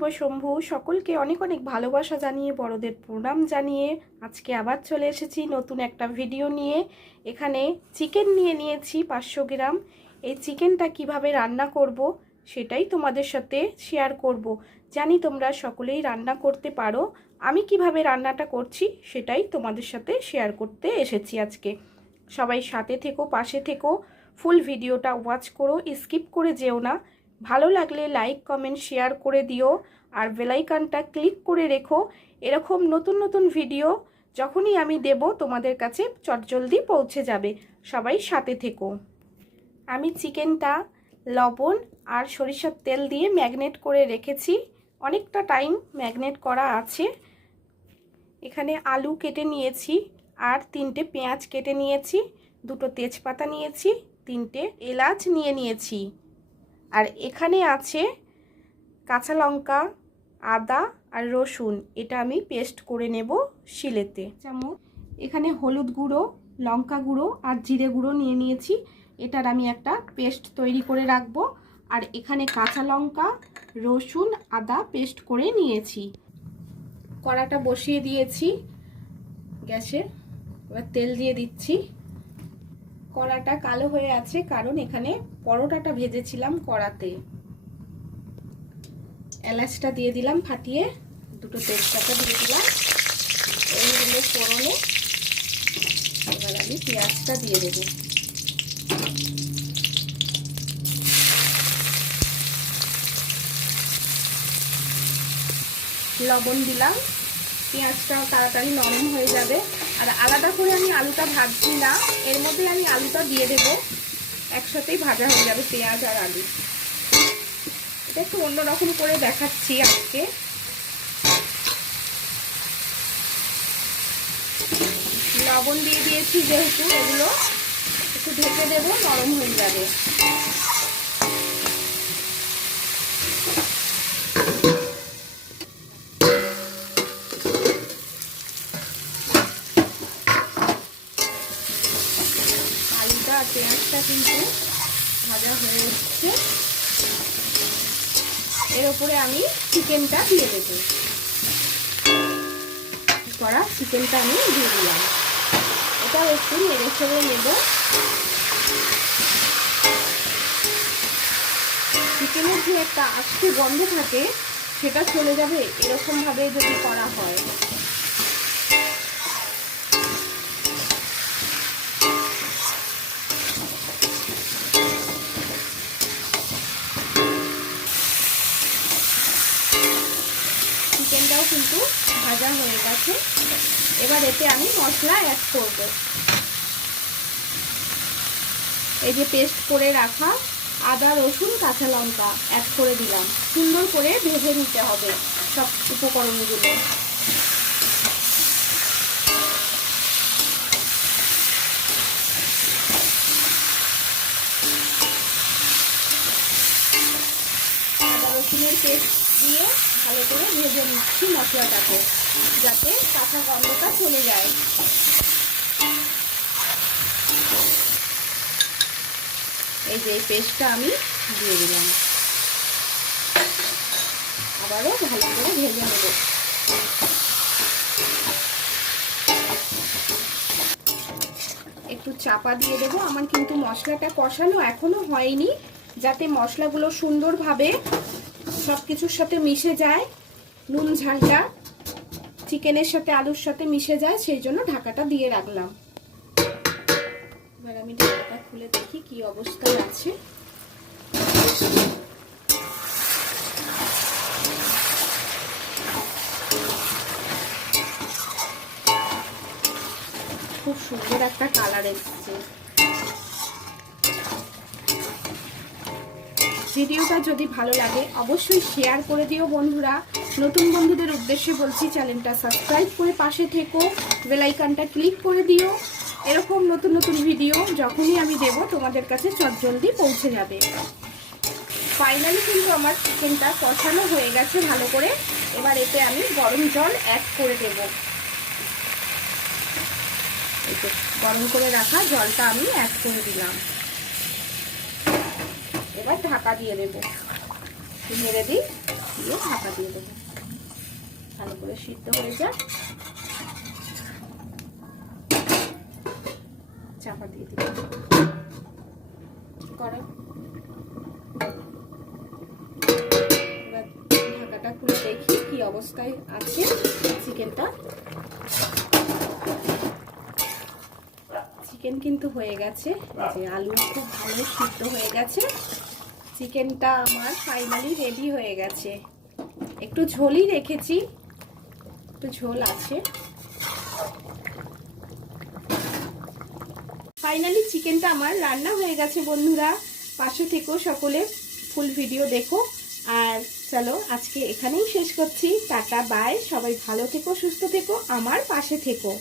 শিব শম্ভু, সকলকে অনেক অনেক ভালোবাসা জানিয়ে, বড়দের প্রণাম জানিয়ে আজকে আবার চলে এসেছি নতুন একটা ভিডিও নিয়ে। এখানে চিকেন নিয়ে নিয়েছি পাঁচশো গ্রাম। এই চিকেনটা কীভাবে রান্না করব সেটাই তোমাদের সাথে শেয়ার করব। জানি তোমরা সকলেই রান্না করতে পারো। আমি কীভাবে রান্নাটা করছি সেটাই তোমাদের সাথে শেয়ার করতে এসেছি আজকে। সবাই সাথে থেকো, পাশে থেকো। ফুল ভিডিওটা ওয়াচ করো, স্কিপ করে যেও না। ভালো লাগলে লাইক কমেন্ট শেয়ার করে দিও আর বেলাইকানটা ক্লিক করে রেখো। এরকম নতুন নতুন ভিডিও যখনই আমি দেব তোমাদের কাছে চটজলদি পৌঁছে যাবে। সবাই সাথে থেকো। আমি চিকেনটা, লবণ আর সরিষার তেল দিয়ে ম্যাগনেট করে রেখেছি। অনেকটা টাইম ম্যাগনেট করা আছে। এখানে আলু কেটে নিয়েছি আর তিনটে পেঁয়াজ কেটে নিয়েছি, দুটো তেজপাতা নিয়েছি, তিনটে এলাচ নিয়ে নিয়েছি। আর এখানে আছে কাঁচা লঙ্কা, আদা আর রসুন। এটা আমি পেস্ট করে নেব শিলেতে। চামচ এখানে হলুদ গুঁড়ো, লঙ্কা গুঁড়ো আর জিরে গুঁড়ো নিয়ে নিয়েছি। এটার আমি একটা পেস্ট তৈরি করে রাখব। আর এখানে কাঁচা লঙ্কা, রসুন, আদা পেস্ট করে নিয়েছি। কড়াটা বসিয়ে দিয়েছি গ্যাসে। এবার তেল দিয়ে দিচ্ছি। কড়াটা কালো হয়ে আছে, কারণ এখানে পরোটাটা ভেজেছিলাম কড়াতে। এলাচটা দিয়ে দিলাম ফাটিয়ে, দুটো তেজপাতা দিয়ে দিলাম। এইগুলো ফোড়নে। এবার আমি পেঁয়াজটা দিয়ে দেব। লবণ দিলাম। পেঁয়াজটাও তাড়াতাড়ি নরম হয়ে যাবে। আর আলাদা করে আমি আলুটা ভাজছি না এর মধ্যে আমি আলুটা দিয়ে দেব। একসাথেই ভাজা হয়ে যাবে পেঁয়াজ আর আলু। এটা একটু অন্যরকম করে দেখাচ্ছি আজকে। লবণ দিয়ে দিয়েছি যেহেতু এগুলো, একটু ঢেকে দেবো, নরম হয়ে যাবে। আলুটা আর পেঁয়াজটা কিন্তু ভাজা হয়ে এসছে। এর উপরে আমি চিকেনটা দিয়ে দেব। করা চিকেনটা আমি দিয়ে দিলাম। এটাও একটু নেড়ে ছেড়ে নেব। চিকেনের যে একটা আস্তে গন্ধ থাকে, সেটা চলে যাবে এরকমভাবে যদি করা হয়। কিন্তু ভাজা হয়ে গেছে। এবার এতে আমি মশলা অ্যাড করব। এই যে পেস্ট করে রাখা আদা, রসুন, কাঁচা লঙ্কা অ্যাড করে দিলাম। সুন্দর করে ভেজে নিতে হবে সব উপকরণগুলো আদা রসুনের পেস্ট দিয়ে ভালো করে ভেজে নিচ্ছি মশলাটাকে, যাতে কাঁচা গন্ধটা চলে যায়। এই যে এই পেস্টটা আমি দিয়ে দিলাম। আবারও ভালো করে ভেজে নেব। একটু চাপা দিয়ে দেবো। আমার কিন্তু মশলাটা কষানো এখনও হয়নি, যাতে মশলাগুলো সুন্দরভাবে সব কিছুর সাথে মিশে যায়, নুন ঝালটা, চিকেনের সাথে আলুর সাথে মিশে যায়, সেই জন্য ঢাকাটা দিয়ে রাখলাম। এবার আমি ঢাকাটা খুলে দেখি কি অবস্থায় আছে। খুব সুন্দর একটা কালার এসছে। ভিডিওটা যদি ভালো লাগে, অবশ্যই শেয়ার করে দিও বন্ধুরা। নতুন বন্ধুদের উদ্দেশ্যে বলছি চ্যানেলটা সাবস্ক্রাইব করে পাশে থেকো বেলাইকানটা ক্লিক করে দিও। এরকম নতুন নতুন ভিডিও যখনই আমি দেব, তোমাদের কাছে চটজলদি পৌঁছে যাবে। ফাইনালি কিন্তু আমার চিকেনটা কষানো হয়ে গেছে ভালো করে। এবার এতে আমি গরম জল অ্যাড করে দেব। গরম করে রাখা জলটা আমি অ্যাড করে দিলাম। এবার ঢাকা দিয়ে দেব। মেরে দিই, দিয়ে ঢাকা দিয়ে দেবো। ভালো করে সিদ্ধ হয়ে যাক। চাপা দিয়ে করো এবার ঢাকাটা খুলে দেখি কি অবস্থায় আছে চিকেনটা। চিকেন কিন্তু হয়ে গেছে। যে আলু খুব ভালো সিদ্ধ হয়ে গেছে। চিকেনটা আমার ফাইনালি রেডি হয়ে গেছে। একটু ঝোলই রেখেছি, একটু ঝোল আছে। ফাইনালি চিকেনটা আমার রান্না হয়ে গেছে বন্ধুরা। পাশে থেকো সকলে ফুল ভিডিও দেখো। আর চলো আজকে এখানেই শেষ করছি। টাটা বাই সবাই ভালো থেকো, সুস্থ থেকো। আমার পাশে থেকো।